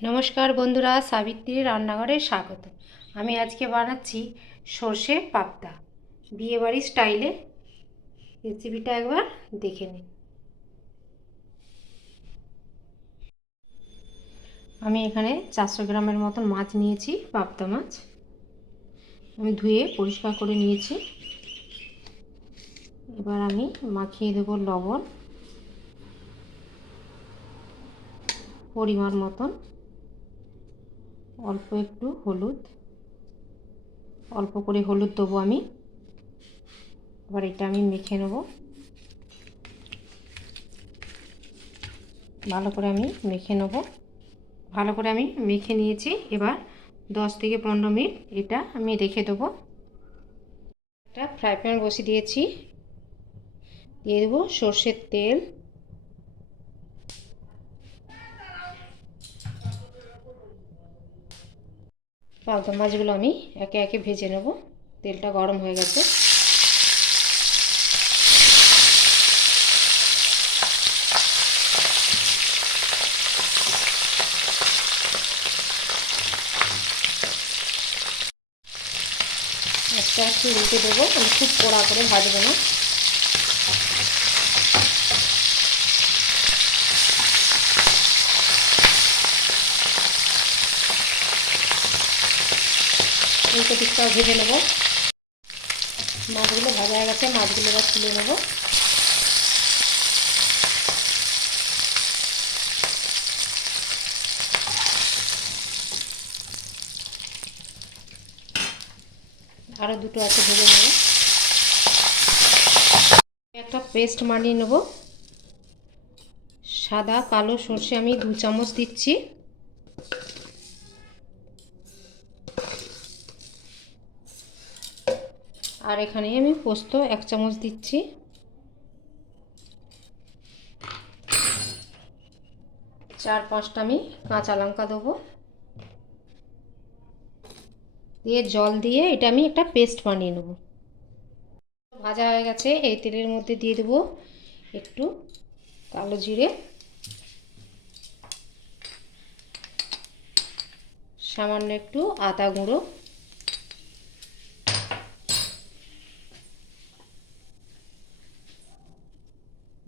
নমস্কার বন্ধুরা, সাবিত্রী রান্নাঘরে স্বাগত। আমি আজকে বানাচ্ছি সর্ষে পাবদা, বিয়েবাড়ি স্টাইলে। রেসিপিটা একবার দেখে নিন। আমি এখানে 400 গ্রামের মতন মাছ নিয়েছি, পাবদা মাছ। আমি ধুয়ে পরিষ্কার করে নিয়েছি। এবার আমি মাখিয়ে দেবো লবণ পরিমাণ মতন, অল্প একটু হলুদ, অল্প করে হলুদ দেবো আমি। এবার এটা আমি মেখে নেব, ভালো করে আমি মেখে নেব। ভালো করে আমি মেখে নিয়েছি। এবার 10 থেকে 15 মিনিট এটা আমি রেখে দেবো। একটা ফ্রাই প্যান বসিয়ে দিয়েছি, দিয়ে দেবো সর্ষের তেল। পাবদা মাছগুলো আমি একে একে ভেজে নেব। তেলটা গরম হয়ে গেছে। একটা একটু উল্টে দেবো, আমি খুব কড়া করে ভাজবো না। উল্টো দিকটাও ভেজে নেব। মাছগুলো ভাজা হয়ে গেছে, মাছগুলো এবার তুলে নেব। আরও দুটো আছে, ভেজে নেব। একটা পেস্ট বানিয়ে নেব। সাদা কালো সর্ষে আমি 2 চামচ দিচ্ছি। আর এখানে আমি পোস্ত 1 চামচ দিচ্ছি। 4-5টা আমি কাঁচা লঙ্কা দেবো, দিয়ে জল দিয়ে এটা আমি একটা পেস্ট বানিয়ে নেব। ভাজা হয়ে গেছে। এই তেলের মধ্যে দিয়ে দেবো একটু কালো জিরে, সামান্য একটু আদা গুঁড়ো,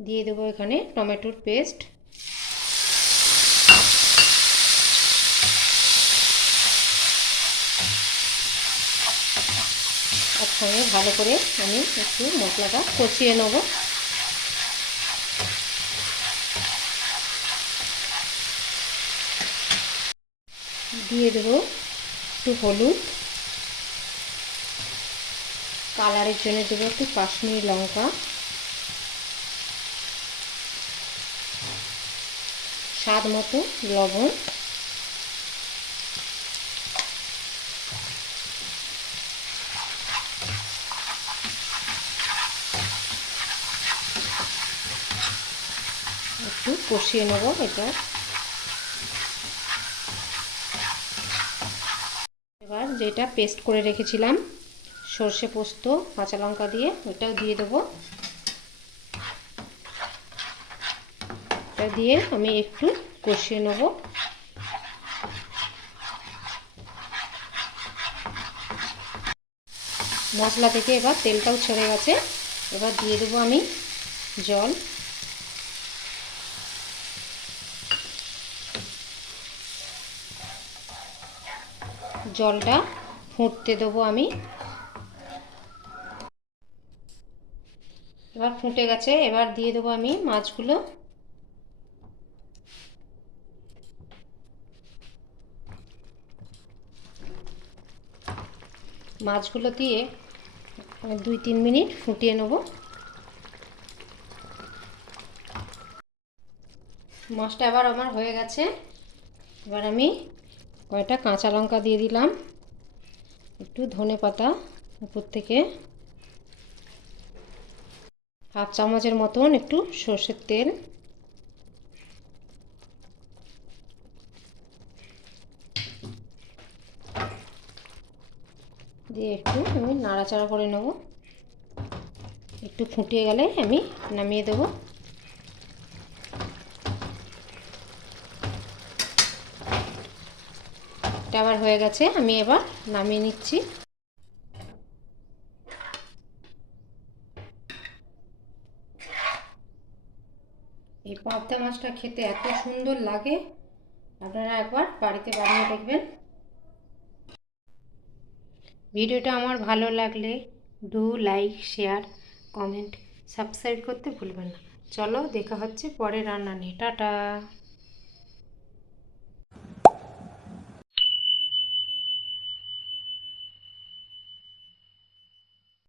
দিয়ে দেবো এখানে টমেটোর পেস্ট। একসঙ্গে ভালো করে আমি একটু মশলাটা কষিয়ে নেব। দিয়ে দেবো একটু হলুদ, কালারের জন্য দেবো একটু কাশ্মীরি লঙ্কা, স্বাদ মতো লবণ, একটু কষিয়ে নেব এটা। এবার যেটা পেস্ট করে রেখেছিলাম সর্ষে পোস্ত কাঁচা লঙ্কা দিয়ে, ওটাও দিয়ে দেবো। এটা দিয়ে আমি একটু কষিয়ে নেব। মশলা থেকে এবার তেলটাও ছেড়ে গেছে। এবার দিয়ে দেবো আমি জল। জলটা ফুটতে দেবো আমি। এবার ফুটে গেছে। এবার দিয়ে দেবো আমি মাছগুলো। মাছগুলো দিয়ে 2-3 মিনিট ফুটিয়ে নেব। মাছটা এবার আমার হয়ে গেছে। এবার আমি কয়টা কাঁচা লঙ্কা দিয়ে দিলাম, একটু ধনেপাতা উপর থেকে, 1/2 চামচের মতন একটু সর্ষের তেল, দিয়ে একটু আমি নাড়াচাড়া করে নেব। একটু ফুটিয়ে গেলে আমি নামিয়ে দেবো। এটা আবার হয়ে গেছে, আমি এবার নামিয়ে নিচ্ছি। এই পাবদা মাছটা খেতে এত সুন্দর লাগে, আপনারা একবার বাড়িতে বানিয়ে দেখবেন। ভিডিওটা আমার ভালো লাগলে লাইক, শেয়ার, কমেন্ট, সাবস্ক্রাইব করতে ভুলবেন না। চলো দেখা হচ্ছে পরের রান্না নিয়ে। টাটা।